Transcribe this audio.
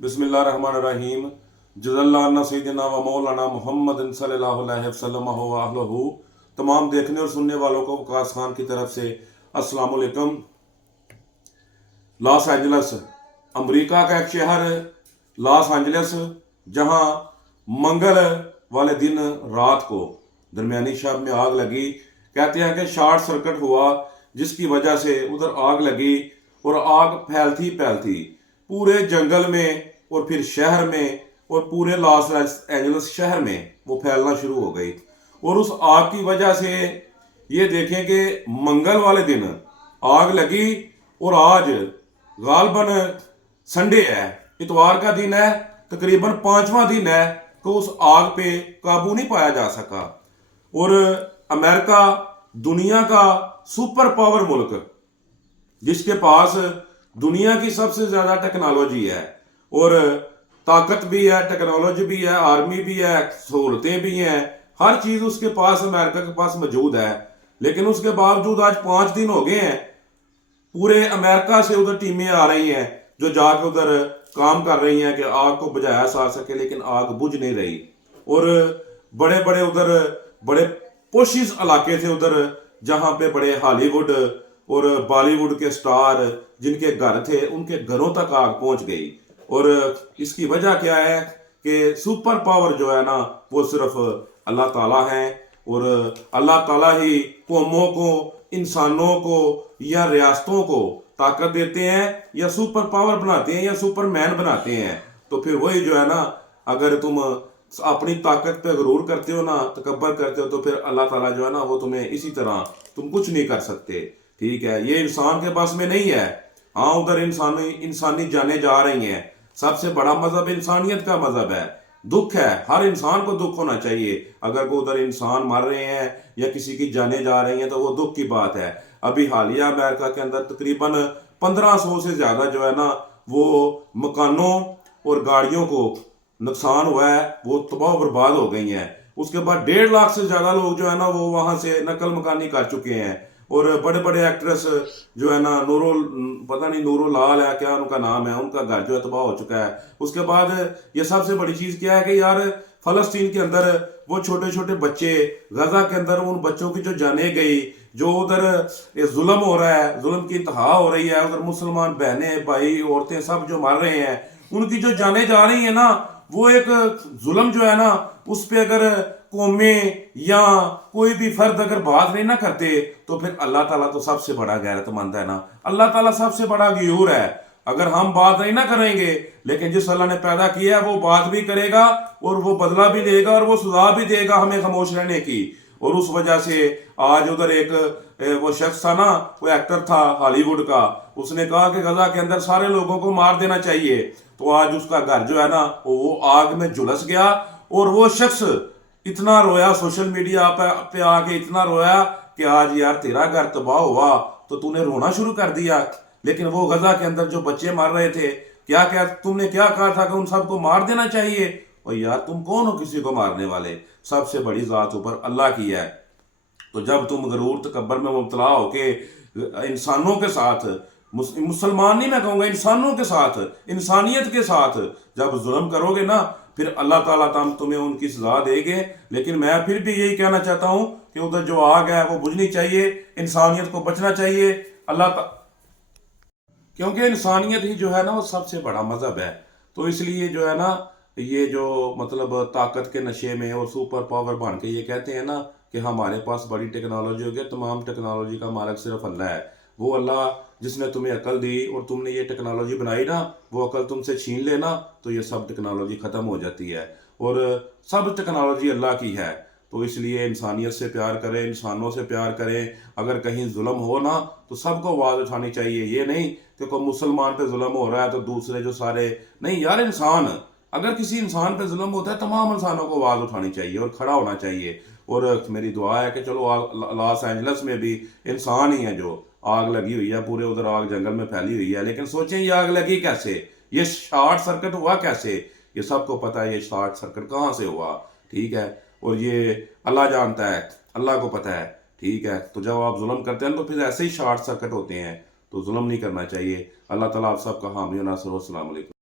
बिस्मिल्लाहिर्रहमानिर्रहीम। जज़ल्लाहुन्ना सय्यिदना व मौलाना मुहम्मद सल्लल्लाहु अलैहि वसल्लम व अहलहू। तमाम देखने और सुनने वालों को वकास खान की तरफ से अस्सलाम वालेकुम। लॉस एंजल्स अमेरिका का एक शहर, लॉस एंजल्स, जहां मंगल वाले दिन रात को दरमियानी शब में आग लगी। कहते हैं कि शॉर्ट सर्किट हुआ, जिसकी वजह से उधर आग लगी और आग फैलती फैलती पूरे जंगल में और फिर शहर में और पूरे लॉस एंजल्स शहर में वो फैलना शुरू हो गई। और उस आग की वजह से ये देखें कि मंगल वाले दिन आग लगी और आज गालबन संडे है, इतवार का दिन है, तकरीबन 5वां दिन है कि उस आग पे काबू नहीं पाया जा सका। और अमेरिका दुनिया का सुपर पावर मुल्क, जिसके पास दुनिया की सबसे ज्यादा टेक्नोलॉजी है और ताकत भी है, टेक्नोलॉजी भी है, आर्मी भी है, सहूलतें भी हैं, हर चीज उसके पास अमेरिका के पास मौजूद है। लेकिन उसके बावजूद आज 5 दिन हो गए हैं, पूरे अमेरिका से उधर टीमें आ रही हैं जो जाके उधर काम कर रही हैं कि आग को बुझाया जा सके, लेकिन आग बुझ नहीं रही। और बड़े बड़े उधर बड़े पोशिश इलाके थे उधर, जहां पे बड़े हॉलीवुड और बॉलीवुड के स्टार जिनके घर थे, उनके घरों तक आग पहुंच गई। और इसकी वजह क्या है कि सुपर पावर जो है ना, वो सिर्फ अल्लाह ताला है। और अल्लाह ताला ही कौमों को, इंसानों को या रियासतों को ताकत देते हैं या सुपर पावर बनाते हैं या सुपर मैन बनाते हैं। तो फिर वही जो है ना, अगर तुम अपनी ताकत पे गरूर करते हो ना, तकब्बर करते हो, तो फिर अल्लाह ताला जो है ना, वो तुम्हें इसी तरह तुम कुछ नहीं कर सकते। ठीक है, ये इंसान के पास में नहीं है। हाँ, उधर इंसानी जाने जा रही हैं। सबसे बड़ा मजहब इंसानियत का मजहब है। दुख है, हर इंसान को दुख होना चाहिए। अगर वो उधर इंसान मर रहे हैं या किसी की जाने जा रही हैं तो वो दुख की बात है। अभी हालिया अमेरिका के अंदर तकरीबन 1500 से ज्यादा जो है ना, वो मकानों और गाड़ियों को नुकसान हुआ है, वो तबाह बर्बाद हो गई हैं। उसके बाद 1.5 लाख से ज्यादा लोग जो है ना, वो वहां से नकल मकानी कर चुके हैं। और बड़े बड़े एक्ट्रेस जो है ना, पता नहीं नूरो लाल है क्या उनका नाम है, उनका घर जो है तबाह हो चुका है। उसके बाद ये सबसे बड़ी चीज क्या है कि यार फलस्तीन के अंदर वो छोटे छोटे बच्चे, गजा के अंदर उन बच्चों की जो जाने गई, जो उधर जुल्म हो रहा है, जुल्म की इंतहा हो रही है, उधर मुसलमान बहनें भाई औरतें सब जो मर रहे हैं, उनकी जो जाने जा रही है ना, वो एक जुल्म जो है ना, उस पर अगर कौमें या कोई भी फर्द अगर बात नहीं ना करते, तो फिर अल्लाह ताला तो सबसे बड़ा गैरतमंद है ना, अल्लाह ताला सबसे बड़ा गयूर है। अगर हम बात नहीं ना करेंगे, लेकिन जिस अल्लाह ने पैदा किया है वो बात भी करेगा और वो बदला भी लेगा और वो सजा भी देगा हमें खामोश रहने की। और उस वजह से आज उधर एक वो शख्स था ना, वो एक्टर था हॉलीवुड का, उसने कहा कि गजा के अंदर सारे लोगों को मार देना चाहिए। तो आज उसका घर जो है ना, वो आग में झुलस गया। और वो शख्स इतना रोया, सोशल मीडिया पे आके इतना रोया कि आज यार तेरा घर तबाह हुआ तो तूने रोना शुरू कर दिया। लेकिन वो गजा के अंदर जो बच्चे मर रहे थे, क्या तुमने क्या कहा था कि उन सबको मार देना चाहिए? और यार तुम कौन हो किसी को मारने वाले? सबसे बड़ी जात ऊपर अल्लाह की है। तो जब तुम गरूर तकब्बर में मुब्तला होके इंसानों के साथ, मुसलमान नहीं मैं कहूंगा, इंसानों के साथ, इंसानियत के साथ जब जुल्म करोगे ना, फिर अल्लाह ताला तुम्हें उनकी सजा देंगे। लेकिन मैं फिर भी यही कहना चाहता हूं कि उधर जो आग है वो बुझनी चाहिए, इंसानियत को बचना चाहिए। क्योंकि इंसानियत ही जो है ना, वो सबसे बड़ा मजहब है। तो इसलिए जो है ना, ये जो मतलब ताकत के नशे में और सुपर पावर बन के ये कहते हैं ना कि हमारे पास बड़ी टेक्नोलॉजी हो गई, तमाम टेक्नोलॉजी का मालिक सिर्फ अल्लाह है। वो अल्लाह जिसने तुम्हें अकल दी और तुमने ये टेक्नोलॉजी बनाई ना, वो अकल तुमसे छीन लेना तो ये सब टेक्नोलॉजी खत्म हो जाती है। और सब टेक्नोलॉजी अल्लाह की है। तो इसलिए इंसानियत से प्यार करें, इंसानों से प्यार करें। अगर कहीं जुल्म हो ना, तो सबको आवाज़ उठानी चाहिए। ये नहीं कि कोई मुसलमान पे जुल्म हो रहा है तो दूसरे जो सारे नहीं, यार इंसान, अगर किसी इंसान पे जुल्म होता है, तमाम इंसानों को आवाज़ उठानी चाहिए और खड़ा होना चाहिए। और मेरी दुआ है कि चलो लॉस एंजल्स में भी इंसान ही है जो आग लगी हुई है, पूरे उधर आग जंगल में फैली हुई है। लेकिन सोचें ये आग लगी कैसे, ये शॉर्ट सर्किट हुआ कैसे? ये सबको पता है ये शॉर्ट सर्किट कहाँ से हुआ। ठीक है, और ये अल्लाह जानता है, अल्लाह को पता है। ठीक है, तो जब आप जुल्म करते हैं तो फिर ऐसे ही शॉर्ट सर्किट होते हैं। तो जुल्म नहीं करना चाहिए। अल्लाह ताला आप सबका हामी और नासिर हो। अस्सलाम वालेकुम।